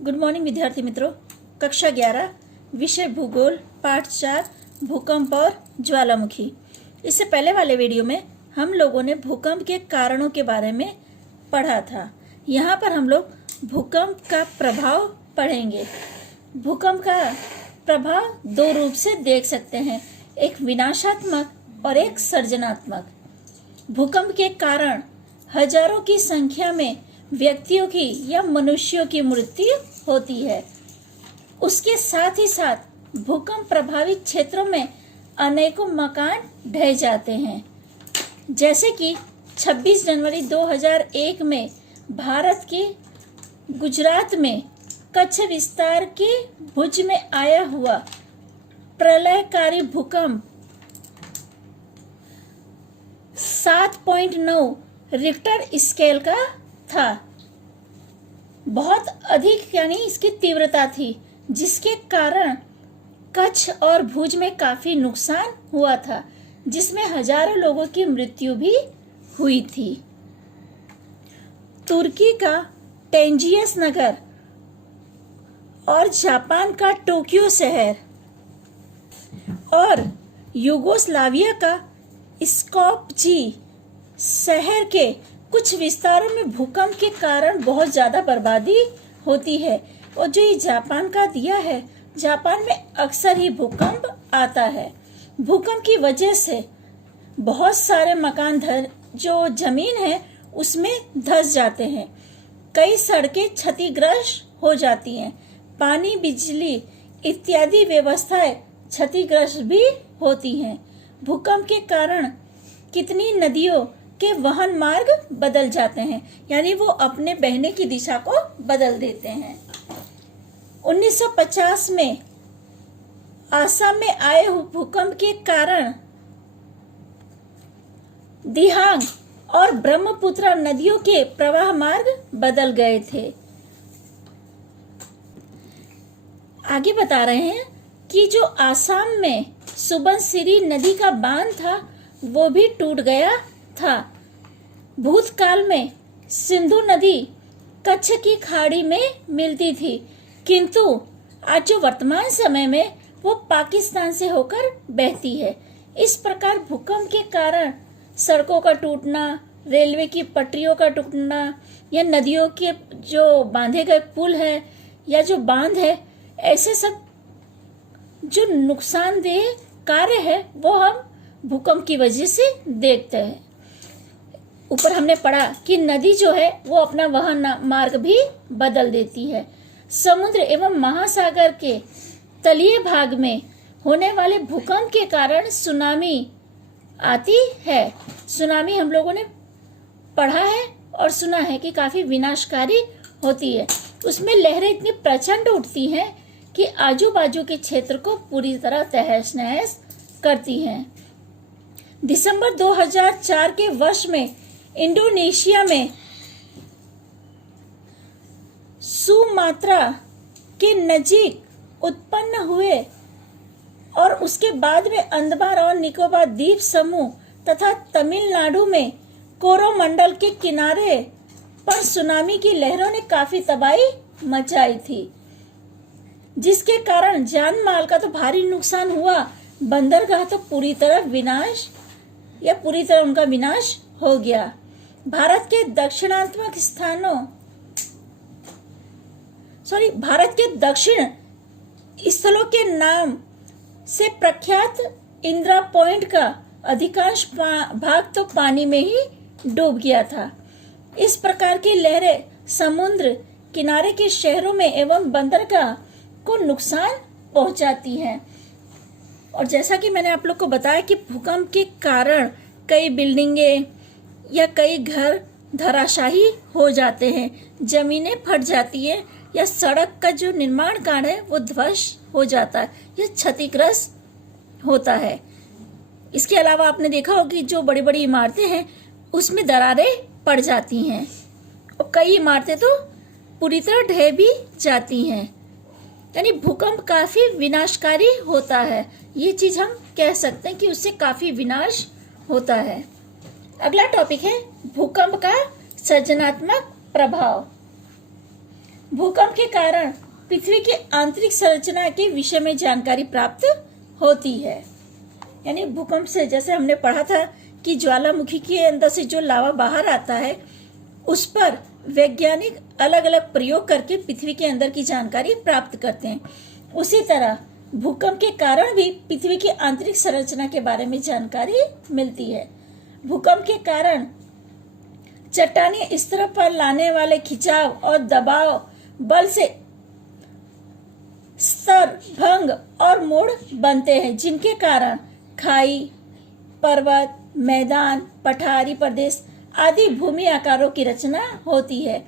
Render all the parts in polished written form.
Good morning विद्यार्थी मित्रों। कक्षा 11 विषय भूगोल पाठ 4 भूकंप और ज्वालामुखी। इससे पहले वाले वीडियो में हम लोगों ने भूकंप के कारणों के बारे में पढ़ा था। यहाँ पर हम लोग भूकंप का प्रभाव पढ़ेंगे। भूकंप का प्रभाव दो रूप से देख सकते हैं, एक विनाशात्मक और एक सृजनात्मक। भूकंप के कारण हजारों की संख्या में व्यक्तियों की या मनुष्यों की मृत्यु होती है। उसके साथ ही साथ भूकंप प्रभावित क्षेत्रों में अनेकों मकान ढह जाते हैं। जैसे कि 26 जनवरी 2001 में भारत के गुजरात में कच्छ विस्तार के भुज में आया हुआ प्रलयकारी भूकंप 7.9 रिक्टर स्केल का था। बहुत अधिक यानी इसकी तीव्रता थी, जिसके कारण कच्छ और भुज में काफी नुकसान हुआ था, जिसमें हजारों लोगों की मृत्यु भी हुई थी। तुर्की का टेंजियस नगर और जापान का टोक्यो शहर और यूगोस्लाविया का स्कोप्जे शहर के कुछ विस्तारों में भूकंप के कारण बहुत ज्यादा बर्बादी होती है। और जो ये जापान का दिया है, जापान में अक्सर ही भूकंप आता है। भूकंप की वजह से बहुत सारे मकान जो जमीन है उसमें धंस जाते हैं। कई सड़कें क्षतिग्रस्त हो जाती हैं। पानी, बिजली इत्यादि व्यवस्थाएं क्षतिग्रस्त भी होती हैं। भूकंप के कारण कितनी नदियों के वहन मार्ग बदल जाते हैं, यानी वो अपने बहने की दिशा को बदल देते हैं। 1950 में आसाम में आए भूकंप के कारण दिहांग और ब्रह्मपुत्र नदियों के प्रवाह मार्ग बदल गए थे। आगे बता रहे हैं कि जो आसाम में सुबनसिरी नदी का बांध था वो भी टूट गया था। भूतकाल में सिंधु नदी कच्छ की खाड़ी में मिलती थी, किंतु आज जो वर्तमान समय में वो पाकिस्तान से होकर बहती है। इस प्रकार भूकंप के कारण सड़कों का टूटना, रेलवे की पटरियों का टूटना या नदियों के जो बांधे गए पुल है या जो बांध है, ऐसे सब जो नुकसानदेह कार्य है वो हम भूकंप की वजह से देखते हैं। ऊपर हमने पढ़ा कि नदी जो है वो अपना वहन मार्ग भी बदल देती है। समुद्र एवं महासागर के तलीय भाग में होने वाले भूकंप के कारण सुनामी आती है। सुनामी हम लोगों ने पढ़ा है और सुना है कि काफी विनाशकारी होती है। उसमें लहरें इतनी प्रचंड उठती हैं कि आजू बाजू के क्षेत्र को पूरी तरह तहस नहस करती हैं। दिसंबर 2004 के वर्ष में इंडोनेशिया में सुमात्रा के नजीक उत्पन्न हुए और उसके बाद में अंडमान और निकोबार द्वीप समूह तथा तमिलनाडु में कोरोमंडल के किनारे पर सुनामी की लहरों ने काफी तबाही मचाई थी, जिसके कारण जान माल का तो भारी नुकसान हुआ। बंदरगाह तो पूरी तरह उनका विनाश हो गया। भारत के दक्षिण स्थलों के नाम से प्रख्यात इंदिरा पॉइंट का अधिकांश भाग तो पानी में ही डूब गया था। इस प्रकार की लहरें समुद्र किनारे के शहरों में एवं बंदरगाह को नुकसान पहुंचाती हैं। और जैसा कि मैंने आप लोग को बताया कि भूकंप के कारण कई बिल्डिंगें या कई घर धराशायी हो जाते हैं, जमीनें फट जाती है या सड़क का जो निर्माण कार्य है वो ध्वस्त हो जाता है या क्षतिग्रस्त होता है। इसके अलावा आपने देखा होगा कि जो बड़ी बड़ी इमारतें हैं उसमें दरारें पड़ जाती हैं और कई इमारतें तो पूरी तरह ढह भी जाती हैं। यानी भूकंप काफी विनाशकारी होता है। ये चीज हम कह सकते हैं कि उससे काफी विनाश होता है। अगला टॉपिक है भूकंप का सृजनात्मक प्रभाव। भूकंप के कारण पृथ्वी की आंतरिक संरचना के विषय में जानकारी प्राप्त होती है। यानी भूकंप से, जैसे हमने पढ़ा था कि ज्वालामुखी के अंदर से जो लावा बाहर आता है, उस पर वैज्ञानिक अलग अलग प्रयोग करके पृथ्वी के अंदर की जानकारी प्राप्त करते हैं। उसी तरह भूकंप के कारण भी पृथ्वी की आंतरिक संरचना के बारे में जानकारी मिलती है। भूकंप के कारण चट्टानी स्तर पर लाने वाले खिंचाव और दबाव बल से स्तर, भंग और मोड़ बनते हैं, जिनके कारण खाई, पर्वत, मैदान, पठारी प्रदेश आदि भूमि आकारों की रचना होती है।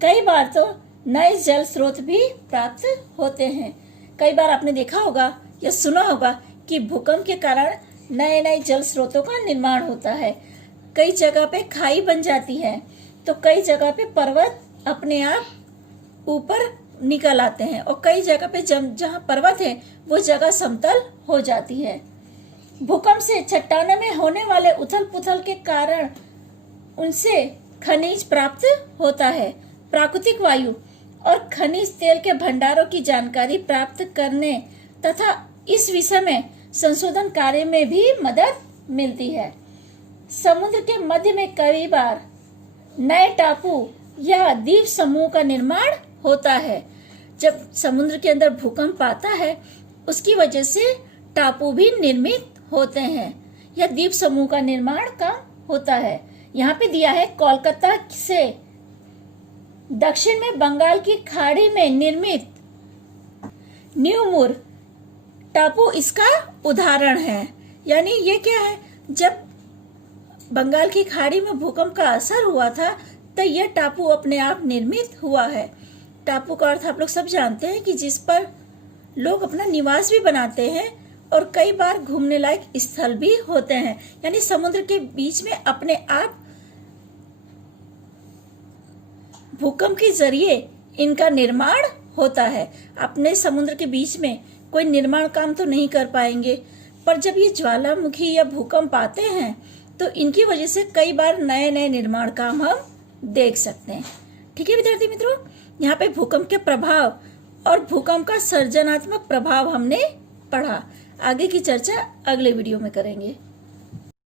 कई बार तो नए जल स्रोत भी प्राप्त होते हैं। कई बार आपने देखा होगा या सुना होगा कि भूकंप के कारण नए नए जल स्रोतों का निर्माण होता है। कई जगह पे खाई बन जाती है, तो कई जगह पे पर्वत अपने आप ऊपर निकल आते हैं, और कई जगह पे जहाँ पर्वत है वो जगह समतल हो जाती है। भूकंप से चट्टानों में होने वाले उथल पुथल के कारण उनसे खनिज प्राप्त होता है। प्राकृतिक वायु और खनिज तेल के भंडारों की जानकारी प्राप्त करने तथा इस विषय में संशोधन कार्य में भी मदद मिलती है। समुद्र के मध्य में कई बार नए टापू या द्वीप समूह का निर्माण होता है। जब समुद्र के अंदर भूकंप आता है, उसकी वजह से टापू भी निर्मित होते हैं या द्वीप समूह का निर्माण का होता है। यहाँ पे दिया है कोलकाता से दक्षिण में बंगाल की खाड़ी में निर्मित न्यू मूर टापू इसका उदाहरण है। यानी ये क्या है, जब बंगाल की खाड़ी में भूकंप का असर हुआ था तो यह टापू अपने आप निर्मित हुआ है। टापू का अर्थ आप लोग सब जानते हैं कि जिस पर लोग अपना निवास भी बनाते हैं और कई बार घूमने लायक स्थल भी होते हैं। यानी समुद्र के बीच में अपने आप भूकंप के जरिए इनका निर्माण होता है। अपने समुद्र के बीच में कोई निर्माण काम तो नहीं कर पाएंगे, पर जब ये ज्वालामुखी या भूकंप आते हैं तो इनकी वजह से कई बार नए नए निर्माण काम हम देख सकते हैं। ठीक है विद्यार्थी मित्रों, यहाँ पे भूकंप के प्रभाव और भूकंप का सर्जनात्मक प्रभाव हमने पढ़ा। आगे की चर्चा अगले वीडियो में करेंगे।